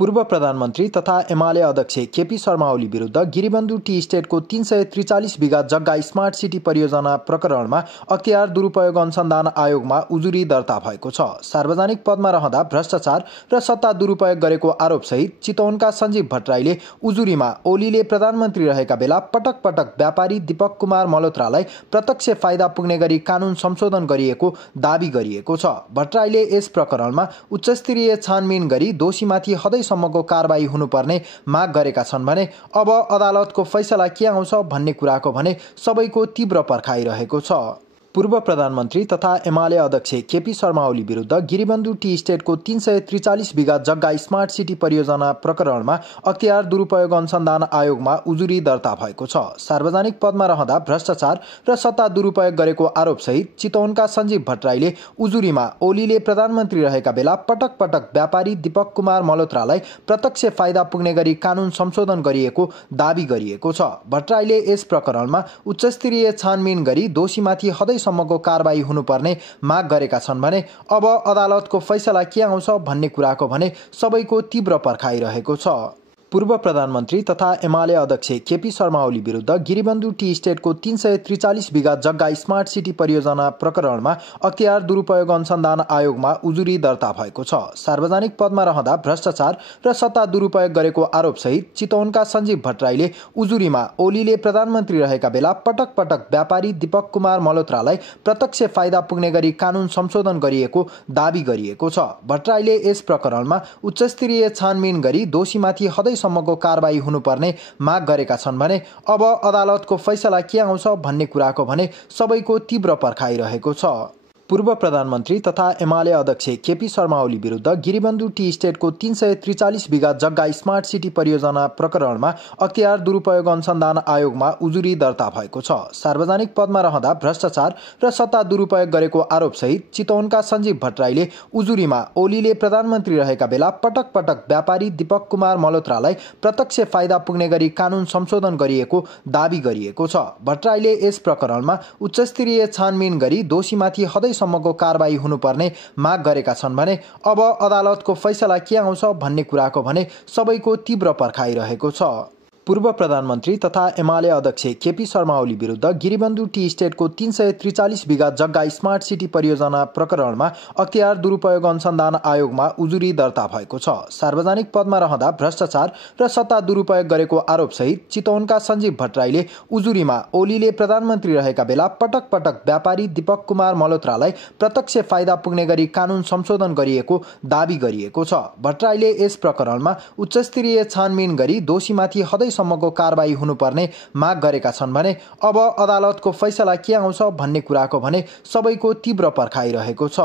पूर्व प्रधानमन्त्री तथा एमाले अध्यक्ष केपी शर्मा ओली विरुद्ध गिरिबन्धु टी इस्टेटको 343 बिघा जग्गा स्मार्ट सिटी परियोजना प्रकरणमा अख्तियार दुरुपयोग अनुसन्धान आयोगमा उजुरी दर्ता भएको छ। सार्वजनिक पदमा रहँदा भ्रष्टाचार र सत्ता दुरुपयोग गरेको आरोपसहित चितवनका सञ्जीव भट्टराईले उजुरीमा ओलीले प्रधानमन्त्री रहेका बेला पटक पटक व्यापारी दीपक कुमार मल्होत्रालाई प्रत्यक्ष फाइदा पुग्ने गरी कानून संशोधन गरिएको दावी गरिएको छ। भट्टराईले यस प्रकरणमा उच्चस्तरीय छानबिन गरी दोषीमाथि हदैसम्मको कारबाही हुनुपर्ने माग गरेका छन् भने अब अदालतको फैसला के आउँछ भन्ने कुराको भने सबैको तीव्र पर्खाइरहेको छ। पूर्व प्रधानमन्त्री तथा एमाले अध्यक्ष केपी शर्मा ओली विरुद्ध गिरिबन्धु टी इस्टेटको 343 बिघा जग्गा स्मार्ट सिटी परियोजना प्रकरणमा अख्तियार दुरुपयोग अनुसन्धान आयोगमा उजुरी दर्ता भएको छ। सार्वजनिक पदमा रहँदा भ्रष्टाचार र सत्ता दुरुपयोग गरेको आरोपसहित चितवनका सञ्जीव भट्टराईले उजुरीमा ओलीले प्रधानमन्त्री रहेका बेला पटक पटक व्यापारी दीपक कुमार मल्होत्रालाई प्रत्यक्ष फाइदा पुग्ने गरी कानून संशोधन गरिएको दावी गरिएको छ। भट्टराईले यस प्रकरणमा उच्चस्तरीय छानबिन गरी दोषीमाथि सम्मको कारबाही हुनुपर्ने माग गरेका छन् भने अब अदालतको फैसला के आउँछ भन्ने कुराको भने सबैको तीव्र पर्खाइरहेको छ। पूर्व प्रधानमन्त्री तथा एमाले अध्यक्ष केपी शर्मा ओली विरुद्ध गिरिबन्धु टी इस्टेटको 343 बिघा जग्गा स्मार्ट सिटी परियोजना प्रकरणमा अख्तियार दुरुपयोग अनुसन्धान आयोगमा उजुरी दर्ता भएको छ। सार्वजनिक पदमा रहँदा भ्रष्टाचार र सत्ता दुरुपयोग गरेको आरोपसहित चितवनका सञ्जीव भट्टराईले उजुरीमा ओलीले प्रधानमन्त्री रहेका बेला पटक पटक व्यापारी दीपक कुमार मल्होत्रालाई प्रत्यक्ष फाइदा पुग्ने गरी कानून संशोधन गरिएको दावी गरिएको छ। भट्टराईले यस प्रकरणमा उच्चस्तरीय छानबिन गरी दोषीमाथि सम्मको कारबाही हुनुपर्ने माग गरेका छन् भने अब अदालतको फैसला के आउँछ भन्ने कुराको भने सबैको तीव्र पर्खाइरहेको छ। पूर्व प्रधानमन्त्री तथा एमाले अध्यक्ष केपी शर्मा ओली विरुद्ध गिरिबन्धु टी इस्टेटको 343 बिघा जग्गा स्मार्ट सिटी परियोजना प्रकरणमा अख्तियार दुरुपयोग अनुसन्धान आयोगमा उजुरी दर्ता भएको छ। सार्वजनिक पदमा रहँदा भ्रष्टाचार र सत्ता दुरुपयोग गरेको आरोपसहित चितवनका सञ्जीव भट्टराईले उजुरीमा ओलीले प्रधानमन्त्री रहेका बेला पटक पटक व्यापारी दीपक कुमार मल्होत्रालाई प्रत्यक्ष फाइदा पुग्ने गरी कानून संशोधन गरिएको दावी गरिएको छ। भट्टराईले यस प्रकरणमा उच्चस्तरीय छानबिन गरी दोषीमाथि सम्मको कारबाही हुनुपर्ने माग गरेका छन् भने अब अदालतको फैसला के आउँछ भन्ने कुराको भने सबैको तीव्र पर्खाइरहेको छ। पूर्व प्रधानमन्त्री तथा एमाले अध्यक्ष केपी शर्मा ओली विरुद्ध गिरिबन्धु टी इस्टेटको 343 बिघा जग्गा स्मार्ट सिटी परियोजना प्रकरणमा अख्तियार दुरुपयोग अनुसन्धान आयोगमा उजुरी दर्ता भएको छ। सार्वजनिक पदमा रहँदा भ्रष्टाचार र सत्ता दुरुपयोग गरेको आरोपसहित चितवनका सञ्जीव भट्टराईले उजुरीमा ओलीले प्रधानमन्त्री रहेका बेला पटक पटक व्यापारी दीपक कुमार मल्होत्रालाई प्रत्यक्ष फाइदा पुग्ने गरी कानून संशोधन गरिएको दावी गरिएको छ। भट्टराईले यस प्रकरणमा उच्चस्तरीय छानबिन गरी दोषीमाथि सम्मको कारबाही हुनुपर्ने माग गरेका छन् भने अब अदालतको फैसला के आउँछ भन्ने कुराको भने सबैको तीव्र पर्खाइरहेको छ।